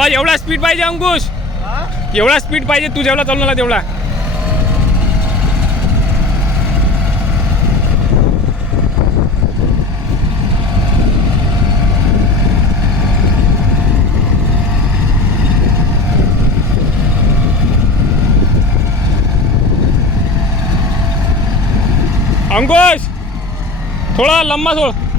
बस एवढा स्पीड पाहिजे अंकुश, एवढा स्पीड पाहिजे. तू जेवढा चालवला तेवढा. अंकुश थोड़ा लंबा सोड.